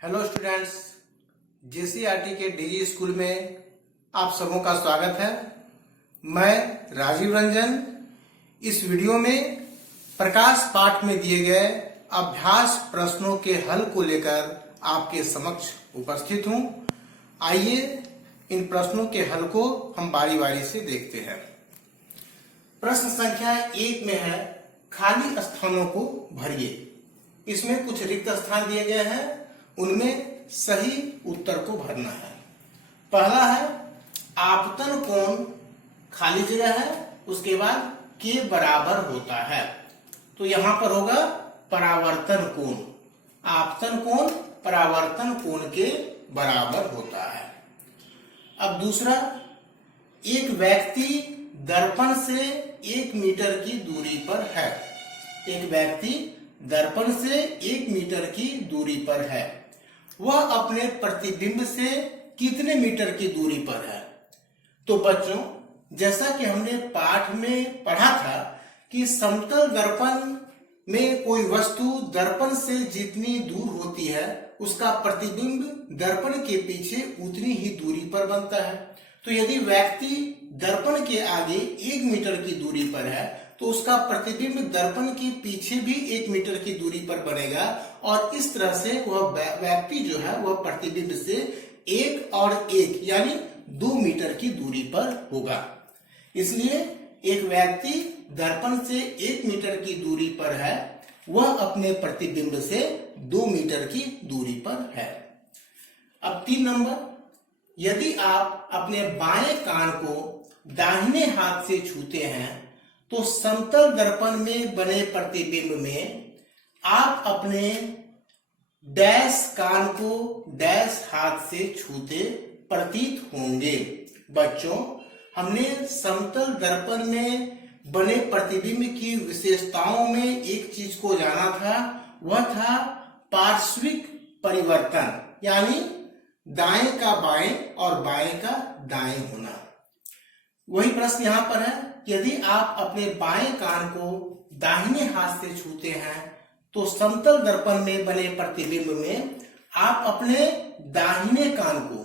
Hello students, JCERT के DG school में आप सबों का स्वागत है। मैं राजीव रंजन इस वीडियो में प्रकाश पाठ में दिए गए अभ्यास प्रश्नों के हल को लेकर आपके समक्ष उपस्थित हूं। आइए इन प्रश्नों के हल को हम बारी बारी से देखते हैं। प्रश्न संख्या 1 में है, खाली स्थानों को भरिए। इसमें कुछ रिक्त स्थान दिए गए हैं, उनमें सही उत्तर को भरना है। पहला है आपतन कोण, खाली जगह है, उसके बाद के बराबर होता है, तो यहां पर होगा परावर्तन कोण। आपतन कोण परावर्तन कोण के बराबर होता है। अब दूसरा, एक व्यक्ति दर्पण से 1 मीटर की दूरी पर है। एक व्यक्ति दर्पण से 1 मीटर की दूरी पर है। वह अपने प्रतिबिंब से कितने मीटर की दूरी पर है? तो बच्चों, जैसा कि हमने पाठ में पढ़ा था कि समतल दर्पण में कोई वस्तु दर्पण से जितनी दूर होती है उसका प्रतिबिंब दर्पण के पीछे उतनी ही दूरी पर बनता है। तो यदि व्यक्ति दर्पण के आगे 1 मीटर की दूरी पर है तो उसका प्रतिबिंब दर्पण के पीछे भी 1 मीटर की दूरी पर बनेगा, और इस तरह से वह व्यक्ति जो है वह प्रतिबिंब से 1 और 1 यानी 2 मीटर की दूरी पर होगा। इसलिए एक व्यक्ति दर्पण से 1 मीटर की दूरी पर है, वह अपने प्रतिबिंब से 2 मीटर की दूरी पर है। अब 3 नंबर, यदि आप अपने बाएं कान को दाहिने हाथ से छूते हैं तो समतल दर्पण में बने प्रतिबिंब में आप अपने डैश कान को डैश हाथ से छूते प्रतीत होंगे। बच्चों, हमने समतल दर्पण में बने प्रतिबिंब की विशेषताओं में एक चीज को जाना था, वह था पार्श्विक परिवर्तन, यानी दाएं का बाएं और बाएं का दाएं होना। वही प्रश्न यहां पर है, यदि आप अपने बाएं कान को दाहिने हाथ से छूते हैं तो समतल दर्पण में बने प्रतिबिंब में आप अपने दाहिने कान को,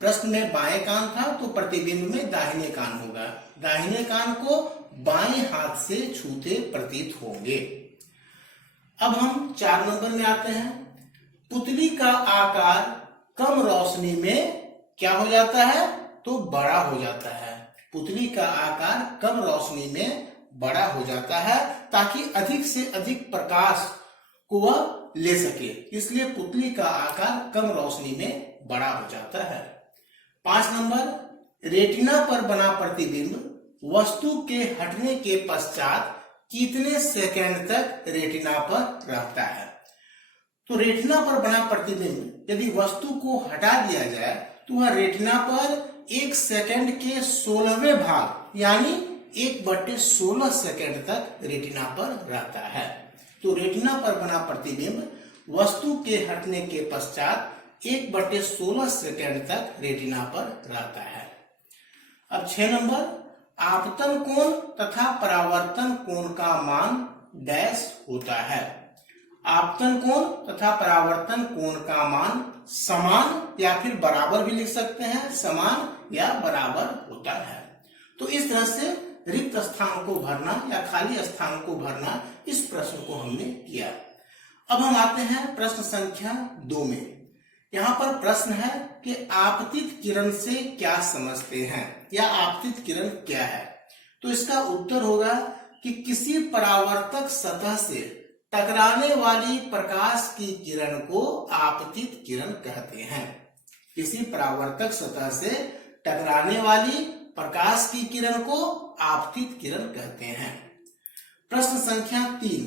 प्रश्न में बाएं कान था तो प्रतिबिंब में दाहिने कान होगा, दाहिने कान को बाएं हाथ से छूते प्रतीत होंगे। अब हम 4 नंबर में आते हैं। पुतली का आकार कम रोशनी में क्या हो जाता है? तो बड़ा हो जाता है। पुतली का आकार कम रोशनी में बड़ा हो जाता है ताकि अधिक से अधिक प्रकाश को वह ले सके, इसलिए पुतली का आकार कम रोशनी में बड़ा हो जाता है। 5 नंबर, रेटिना पर बना प्रतिबिंब वस्तु के हटने के पश्चात कितने सेकंड तक रेटिना पर रहता है? तो रेटिना पर बना प्रतिबिंब यदि वस्तु को हटा दिया जाए तो वह रेटिना पर 1 सेकंड के 16वें भाग यानी 1/16 सेकंड तक रेटिना पर रहता है। तो रेटिना पर बना प्रतिबिंब वस्तु के हटने के पश्चात 1/16 सेकंड तक रेटिना पर रहता है। अब 6 नंबर, आपतन कोण तथा परावर्तन कोण का मान डैश होता है। आपतन कोण तथा परावर्तन कोण का मान समान या फिर बराबर भी लिख सकते हैं, समान या बराबर होता है। तो इस तरह से रिक्त स्थान को भरना या खाली स्थान को भरना, इस प्रश्न को हमने किया। अब हम आते हैं प्रश्न संख्या 2 में। यहाँ पर प्रश्न है कि आपतित किरण से क्या समझते हैं या आपतित किरण क्या है? तो इसका उत्तर होगा कि किसी परावर्तक सतह से टकराने वाली प्रकाश की किरण को आपतित किरण कहते हैं। किसी परावर्तक सतह से टकराने वाली प्रकाश की किरण को आपतित किरण कहते हैं। प्रश्न संख्या 3,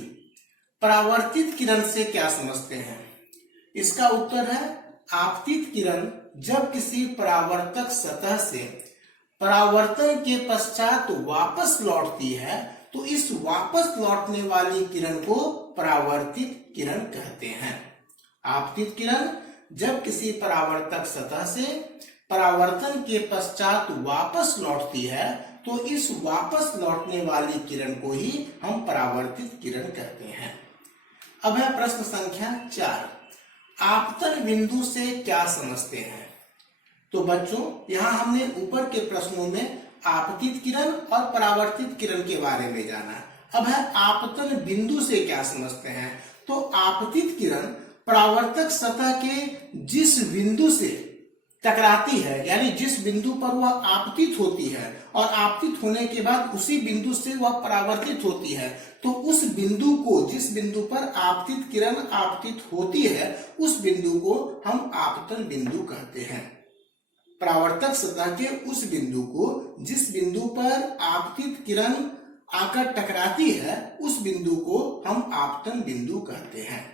परावर्तित किरण से क्या समझते हैं? इसका उत्तर है आपतित किरण जब किसी परावर्तक सतह से परावर्तन के पश्चात वापस लौटती है तो इस वापस लौटने वाली किरण को परावर्तित किरण कहते हैं। आपतित किरण जब किसी परावर्तक सतह से परावर्तन के पश्चात वापस लौटती है तो इस वापस लौटने वाली किरण को ही हम परावर्तित किरण कहते हैं। अब है प्रश्न संख्या 4, आपतन बिंदु से क्या समझते हैं? तो बच्चों, यहाँ हमने ऊपर के प्रश्नों में आपतित किरण और परावर्तित किरण के बारे में जाना। अब है आपतन बिंदु से क्या समझते हैं। तो आपतित किरण परावर्तक सतह के जिस बिंदु से टकराती है, यानी जिस बिंदु पर वह आपतित होती है और आपतित होने के बाद उसी बिंदु से वह परावर्तित होती है, तो उस बिंदु को, जिस बिंदु पर आपतित किरण आपतित होती है, उस बिंदु को हम आपतन बिंदु कहते हैं। परावर्तक सतह के उस बिंदु को, जिस बिंदु पर आपतित किरण आकर टकराती है, उस बिंदु को हम आपतन बिंदु कहते हैं।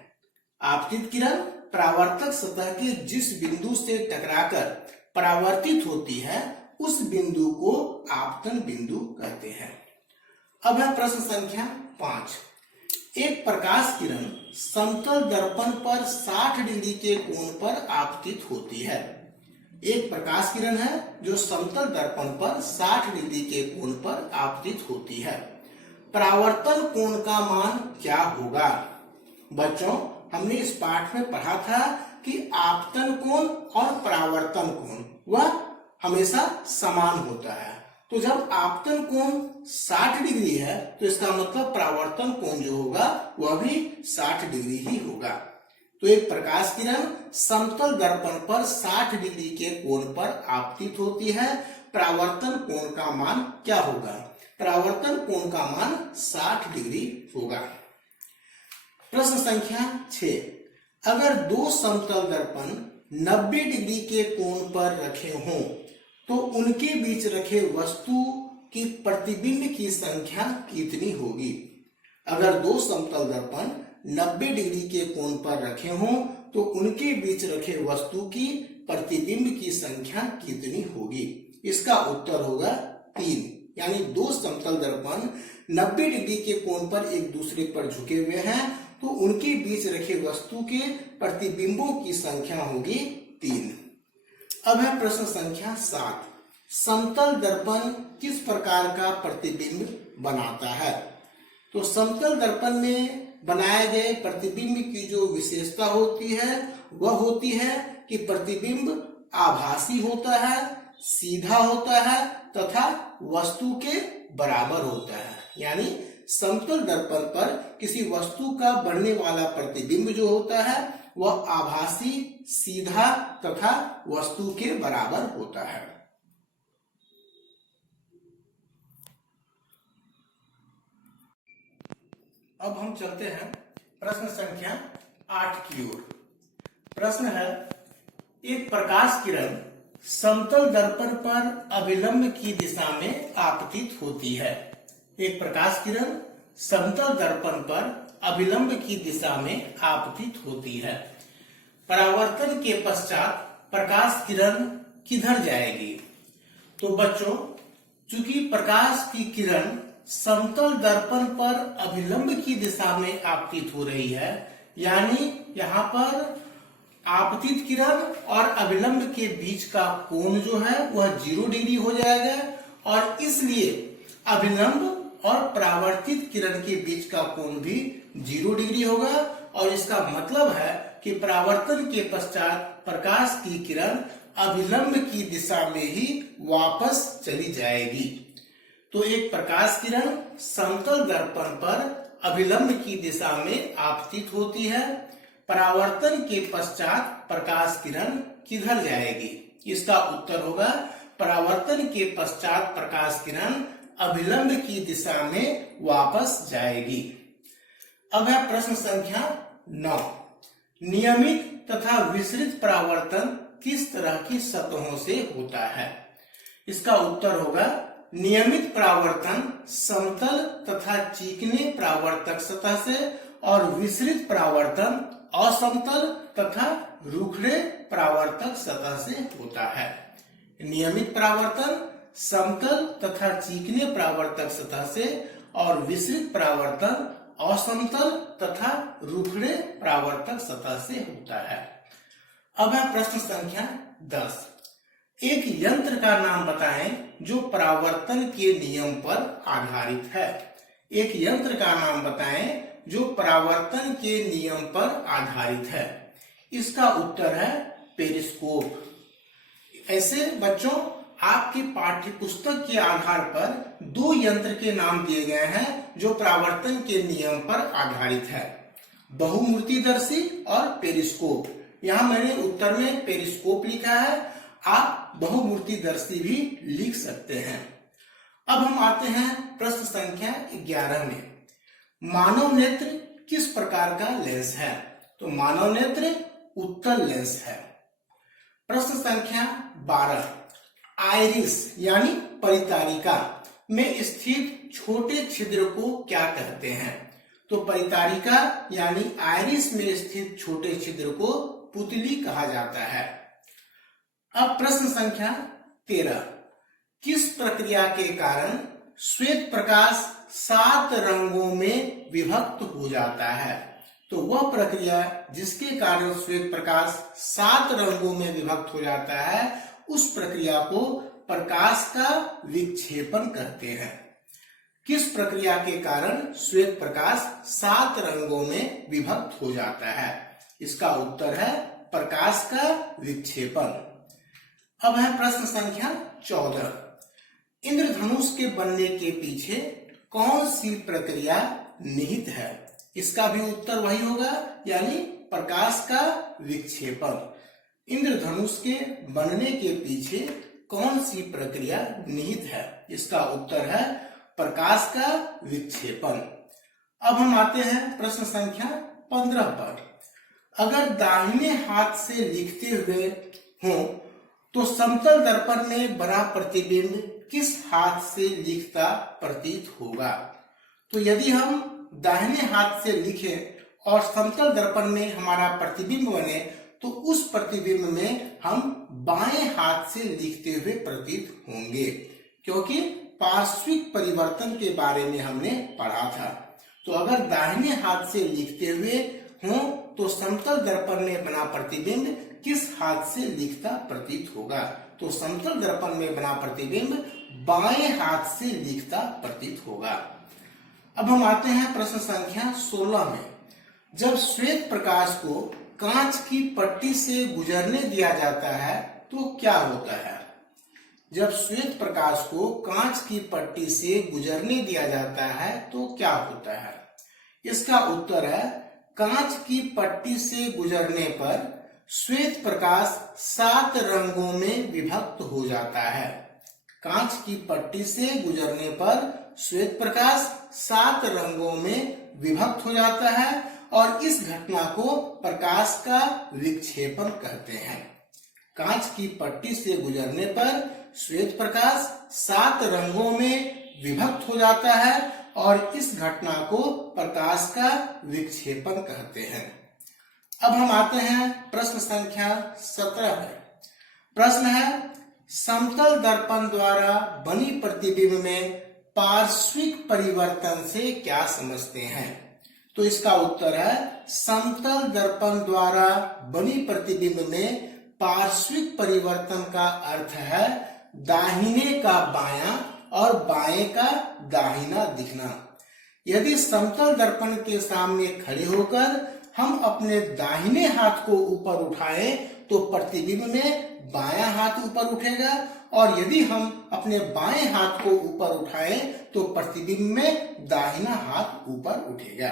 आपतित किरण परावर्तक सतह के जिस बिंदु से टकराकर परावर्तित होती है, उस बिंदु को आपतन बिंदु कहते हैं। अब है प्रश्न संख्या 5। एक प्रकाश किरण समतल दर्पण पर 60 डिग्री के कोण पर आपतित होती है। एक प्रकाश किरण है जो समतल दर्पण पर 60 डिग्री के कोण पर आपतित होती है। परावर्तन कोण का मान क्या होगा? बच्चों, हमने इस पाठ में पढ़ा था कि आपतन कोण और परावर्तन कोण वह हमेशा समान होता है। तो जब आपतन कोण 60 डिग्री है, तो इसका मतलब परावर्तन कोण जो होगा वह भी 60 डिग्री ही होगा। तो एक प्रकाश किरण समतल दर्पण पर 60 डिग्री के कोण पर आपतित होती है। परावर्तन कोण का मान क्या होगा? परावर्तन कोण का मान 60 डिग्री होगा। प्रश्न संख्या 6। अगर दो समतल दर्पण 90 डिग्री के कोण पर रखे हों, तो उनके बीच रखे वस्तु की प्रतिबिंब की संख्या कितनी होगी? अगर दो समतल दर्पण 90 डिग्री के कोण पर रखे हों, तो उनके बीच रखे वस्तु की प्रतिबिंब की संख्या कितनी होगी? इसका उत्तर होगा 3। यानी दो समतल दर्पण 90 डिग्री के कोण पर एक दूसरे पर झुके हुए हैं, तो उनके बीच रखे वस्तु के प्रतिबिंबों की संख्या होगी 3। अब है प्रश्न संख्या 7। समतल दर्पण किस प्रकार का प्रतिबिंब बनाता है? तो समतल दर्पण में बनाए गए प्रतिबिंब की जो विशेषता होती है वह होती है कि प्रतिबिंब आभासी होता है, सीधा होता है तथा वस्तु के बराबर होता है। यानी समतल दर्पण पर किसी वस्तु का बनने वाला प्रतिबिंब जो होता है वह आभासी, सीधा तथा वस्तु के बराबर होता है। अब हम चलते हैं प्रश्न संख्या 8 की ओर। प्रश्न है, एक प्रकाश किरण समतल दर्पण पर अभिलंब की दिशा में आपतित होती है। एक प्रकाश किरण समतल दर्पण पर अभिलंब की दिशा में आपतित होती है। परावर्तन के पश्चात प्रकाश किरण किधर जाएगी? तो बच्चों, चूंकि प्रकाश की किरण समतल दर्पण पर अभिलंब की दिशा में आपतित हो रही है, यानी यहाँ पर आपतित किरण और अभिलंब के बीच का कोण जो है वह 0 डिग्री हो जाएगा, और इसलिए अभिलंब और परावर्तित किरण के बीच का कोण भी 0 डिग्री होगा। और इसका मतलब है कि परावर्तन के पश्चात प्रकाश की किरण अभिलंब की दिशा में ही वापस चली जाएगी। तो एक प्रकाश किरण समतल दर्पण पर अभिलंब की दिशा में आपतित होती है। परावर्तन के पश्चात प्रकाश किरण किधर जाएगी? इसका उत्तर होगा परावर्तन के पश्चात प्रकाश किरण अभिलंब की दिशा में वापस जाएगी। अब है प्रश्न संख्या 9। नियमित तथा विसरित परावर्तन किस तरह की सतहों से होता है? इसका उत्तर होगा नियमित परावर्तन समतल तथा चिकने परावर्तक सतह से और विसरित परावर्तन असमतल तथा रूखड़े परावर्तक सतह से होता है। नियमित परावर्तन समतल तथा चिकने परावर्तक सतह से और विसरित परावर्तन असमतल तथा रूखड़े परावर्तक सतह से होता है। अब है प्रश्न संख्या 10। एक यंत्र का नाम बताएं जो परावर्तन के नियम पर आधारित है। एक यंत्र का नाम बताएं जो परावर्तन के नियम पर आधारित है। इसका उत्तर है पेरिस्कोप। ऐसे बच्चों आपकी पाठ्य पुस्तक के आधार पर दो यंत्र के नाम दिए गए हैं जो परावर्तन के नियम पर आधारित है, बहुमूर्तिदर्शी और पेरिस्कोप। यहाँ मैंने उत्तर में पेरिस्कोप लिखा है, आप बहुमूर्तिदर्शी भी लिख सकते हैं। अब हम आते हैं प्रश्न संख्या 11 में। मानव नेत्र किस प्रकार का लेंस है? तो मानव नेत्र उत्तल लेंस है। प्रश्न संख्या 12, आइरिस यानी परितारिका में स्थित छोटे छिद्र को क्या कहते हैं? तो परितारिका यानी आइरिस में स्थित छोटे छिद्र को पुतली कहा जाता है। अब प्रश्न संख्या 13, किस प्रक्रिया के कारण श्वेत प्रकाश 7 रंगों में विभक्त हो जाता है? तो वह प्रक्रिया जिसके कारण श्वेत प्रकाश 7 रंगों में विभक्त हो जाता है, उस प्रक्रिया को प्रकाश का विक्षेपण कहते हैं। किस प्रक्रिया के कारण श्वेत प्रकाश 7 रंगों में विभक्त हो जाता है? इसका उत्तर है प्रकाश का विक्षेपण। अब है प्रश्न संख्या 14, इंद्रधनुष के बनने के पीछे कौन सी प्रक्रिया निहित है? इसका भी उत्तर वही होगा, यानी प्रकाश का विक्षेपण। इंद्रधनुष के बनने के पीछे कौन सी प्रक्रिया निहित है? इसका उत्तर है प्रकाश का विक्षेपण। अब हम आते हैं प्रश्न संख्या 15 पर। अगर दाहिने हाथ से लिखते हुए हों तो समतल दर्पण में बना प्रतिबिंब किस हाथ से लिखता प्रतीत होगा? तो यदि हम दाहिने हाथ से लिखें और समतल दर्पण में हमारा प्रतिबिंब बने तो उस प्रतिबिंब में हम बाएं हाथ से लिखते हुए प्रतीत होंगे, क्योंकि पार्श्विक परिवर्तन के बारे में हमने पढ़ा था। तो अगर दाहिने हाथ से लिखते हुए हों तो समतल दर्पण में बना प्रतिबिंब किस हाथ से लिखता प्रतीत होगा? तो समतल दर्पण में बना प्रतिबिंब बाएं हाथ से लिखता प्रतीत होगा। अब हम आते हैं प्रश्न संख्या 16 में। जब श्वेत प्रकाश को कांच की पट्टी से गुजरने दिया जाता है तो क्या होता है? जब श्वेत प्रकाश को कांच की पट्टी से गुजरने दिया जाता है तो क्या होता है? इसका उत्तर है कांच की पट्टी से गुजरने पर श्वेत प्रकाश 7 रंगों में विभक्त हो जाता है। कांच की पट्टी से गुजरने पर श्वेत प्रकाश 7 रंगों में विभक्त हो जाता है और इस घटना को प्रकाश का विक्षेपण कहते हैं। कांच की पट्टी से गुजरने पर श्वेत प्रकाश 7 रंगों में विभक्त हो जाता है और इस घटना को प्रकाश का विक्षेपण कहते हैं। अब हम आते हैं प्रश्न संख्या 17 में। प्रश्न है, समतल दर्पण द्वारा बनी प्रतिबिंब में पार्श्विक परिवर्तन से क्या समझते हैं? तो इसका उत्तर है समतल दर्पण द्वारा बनी प्रतिबिंब में पार्श्विक परिवर्तन का अर्थ है दाहिने का बायां और बाएं का दाहिना दिखना। यदि समतल दर्पण के सामने खड़े होकर हम अपने दाहिने हाथ को ऊपर उठाएं तो प्रतिबिंब में बायां हाथ ऊपर उठेगा और यदि हम अपने बाएं हाथ को ऊपर उठाएं तो प्रतिबिंब में दाहिना हाथ ऊपर उठेगा।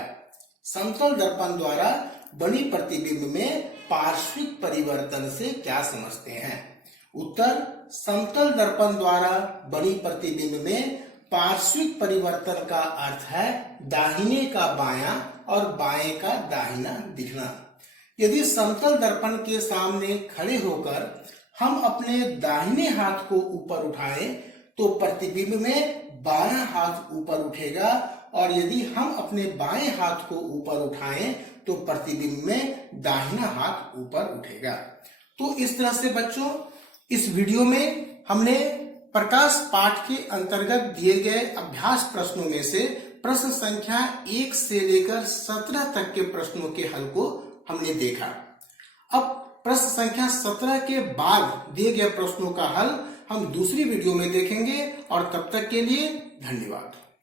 समतल दर्पण द्वारा बनी प्रतिबिंब में पार्श्विक परिवर्तन से क्या समझते हैं? उत्तर, समतल दर्पण द्वारा बनी प्रतिबिंब में पार्श्विक परिवर्तन का अर्थ है दाहिने का बायां और बाएं का दाहिना दिखना। यदि समतल दर्पण के सामने खड़े होकर हम अपने दाहिने हाथ को ऊपर उठाएं तो प्रतिबिंब में बायां हाथ ऊपर उठेगा और यदि हम अपने बाएं हाथ को ऊपर उठाएं तो प्रतिबिंब में दाहिना हाथ ऊपर उठेगा। तो इस तरह से बच्चों इस वीडियो में हमने प्रकाश पाठ के अंतर्गत दिए गए अभ्यास प्रश्नों में से प्रश्न संख्या 1 से लेकर 17 तक के प्रश्नों के हल को हमने देखा। अब प्रश्न संख्या 17 के बाद दिए गए प्रश्नों का हल हम दूसरी वीडियो में देखेंगे और तब तक के लिए धन्यवाद।